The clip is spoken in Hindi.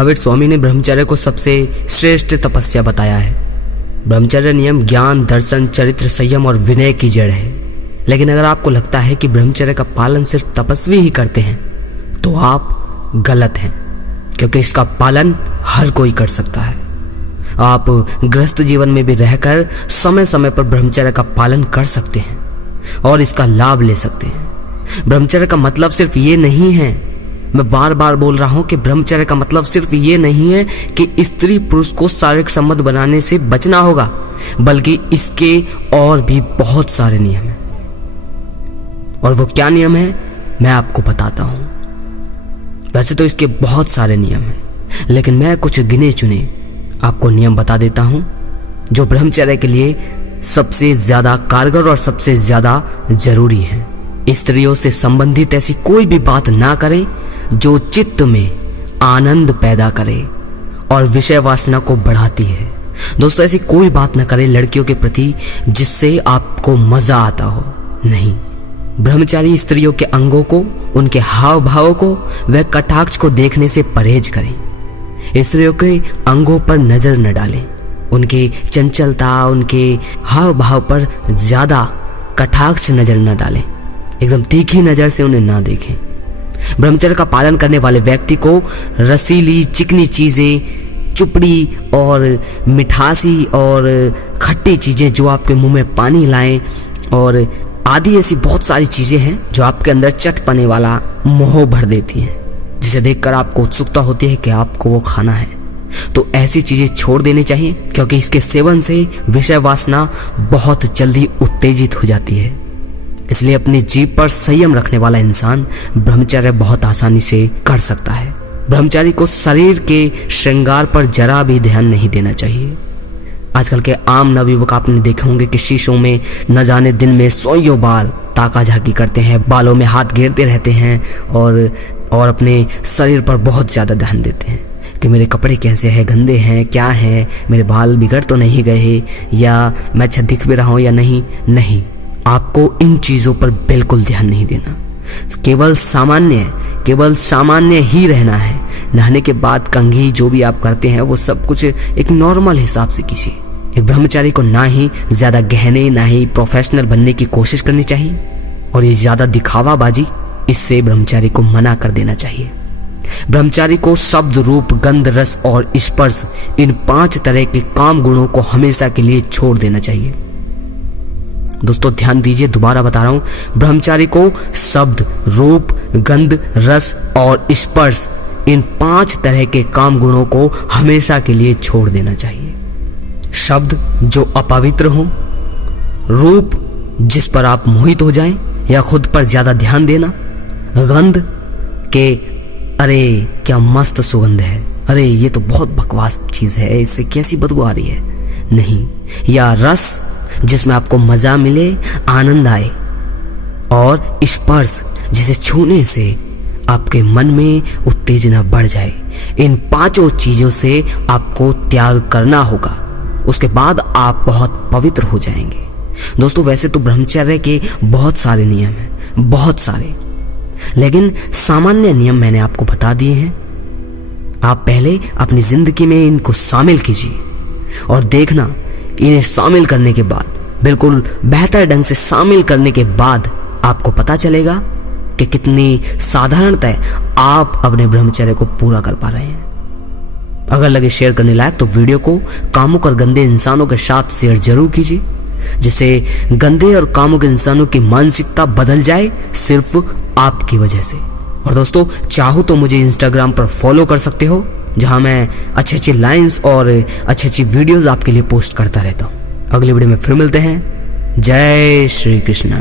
महावीर स्वामी ने ब्रह्मचर्य को सबसे श्रेष्ठ तपस्या बताया है। ब्रह्मचर्य नियम ज्ञान, दर्शन, चरित्र, संयम और विनय की जड़ है। लेकिन अगर आपको लगता है कि ब्रह्मचर्य का पालन सिर्फ तपस्वी ही करते हैं तो आप गलत हैं, क्योंकि इसका पालन हर कोई कर सकता है। आप गृहस्थ जीवन में भी रहकर समय समय पर ब्रह्मचर्य का पालन कर सकते हैं और इसका लाभ ले सकते हैं। ब्रह्मचर्य का मतलब सिर्फ ये नहीं है, मैं बार बार बोल रहा हूं कि ब्रह्मचर्य का मतलब सिर्फ ये नहीं है कि स्त्री पुरुष को शारीरिक संबंध बनाने से बचना होगा, बल्कि इसके और भी बहुत सारे नियम हैं। और वो क्या नियम है मैं आपको बताता हूं। वैसे तो इसके बहुत सारे नियम हैं, लेकिन मैं कुछ गिने चुने आपको नियम बता देता हूं जो ब्रह्मचर्य के लिए सबसे ज्यादा कारगर और सबसे ज्यादा जरूरी है। स्त्रियों से संबंधित ऐसी कोई भी बात ना करें जो चित्त में आनंद पैदा करे और विषय वासना को बढ़ाती है। दोस्तों, ऐसी कोई बात ना करें लड़कियों के प्रति जिससे आपको मजा आता हो। नहीं, ब्रह्मचारी स्त्रियों के अंगों को, उनके हाव भाव को व कटाक्ष को देखने से परहेज करें। स्त्रियों के अंगों पर नजर न डालें, उनकी चंचलता, उनके हाव भाव पर ज्यादा कटाक्ष नजर न डालें, एकदम तीखी नजर से उन्हें ना देखें। ब्रह्मचर्य का पालन करने वाले व्यक्ति को रसीली चिकनी चीजें, चुपड़ी और मिठासी और खट्टी चीजें जो आपके मुंह में पानी लाएं और आदि ऐसी बहुत सारी चीजें हैं जो आपके अंदर चटपने वाला मोह भर देती हैं, जिसे देखकर आपको उत्सुकता होती है कि आपको वो खाना है। तो ऐसी चीजें छोड़ देनी चाहिए, क्योंकि इसके सेवन से विषय वासना बहुत जल्दी उत्तेजित हो जाती है। इसलिए अपनी जीभ पर संयम रखने वाला इंसान ब्रह्मचर्य बहुत आसानी से कर सकता है। ब्रह्मचारी को शरीर के श्रृंगार पर जरा भी ध्यान नहीं देना चाहिए। आजकल के आम नवयुवक आपने देखे होंगे कि शीशों में न जाने दिन में 100 बार ताका झाकी करते हैं, बालों में हाथ घेरते रहते हैं और अपने शरीर पर बहुत ज्यादा ध्यान देते हैं कि मेरे कपड़े कैसे हैं, गंदे हैं, क्या हैं, मेरे बाल बिगड़ तो नहीं गए, या मैं अच्छा दिख भी रहा हूं या नहीं। आपको इन चीजों पर बिल्कुल ध्यान नहीं देना। केवल सामान्य ही रहना है। नहाने के बाद कंघी जो भी आप करते हैं वो सब कुछ एक नॉर्मल हिसाब से कीजिए। एक ब्रह्मचारी को ना ही ज्यादा गहने, ना ही प्रोफेशनल बनने की कोशिश करनी चाहिए, और ये ज्यादा दिखावाबाजी, इससे ब्रह्मचारी को मना कर देना चाहिए। ब्रह्मचारी को शब्द, रूप, गंध, रस और स्पर्श, इन 5 तरह के काम गुणों को हमेशा के लिए छोड़ देना चाहिए। दोस्तों ध्यान दीजिए, दोबारा बता रहा हूं, ब्रह्मचारी को शब्द, रूप, गंध, रस और स्पर्श, इन 5 तरह के काम गुणों को हमेशा के लिए छोड़ देना चाहिए। शब्द जो अपवित्र हो, रूप जिस पर आप मोहित हो जाएं या खुद पर ज्यादा ध्यान देना, गंध के अरे क्या मस्त सुगंध है, अरे ये तो बहुत बकवास चीज है, इससे कैसी बदबू आ रही है, नहीं, या रस जिसमें आपको मजा मिले, आनंद आए, और स्पर्श जिसे छूने से आपके मन में उत्तेजना बढ़ जाए। इन 5 चीजों से आपको त्याग करना होगा, उसके बाद आप बहुत पवित्र हो जाएंगे। दोस्तों वैसे तो ब्रह्मचर्य के बहुत सारे नियम हैं, बहुत सारे, लेकिन सामान्य नियम मैंने आपको बता दिए हैं। आप पहले अपनी जिंदगी में इनको शामिल कीजिए और देखना, इन्हें शामिल करने के बाद, बिल्कुल बेहतर ढंग से शामिल करने के बाद आपको पता चलेगा कि कितनी साधारणतः आप अपने ब्रह्मचर्य को पूरा कर पा रहे हैं। अगर लगे शेयर करने लायक तो वीडियो को कामुक और गंदे इंसानों के साथ शेयर जरूर कीजिए, जिससे गंदे और कामुक इंसानों की मानसिकता बदल जाए सिर्फ आपकी वजह से। और दोस्तों चाहो तो मुझे इंस्टाग्राम पर फॉलो कर सकते हो, जहां मैं अच्छी लाइंस और अच्छी वीडियोस आपके लिए पोस्ट करता रहता हूं। अगली वीडियो में फिर मिलते हैं। जय श्री कृष्णा।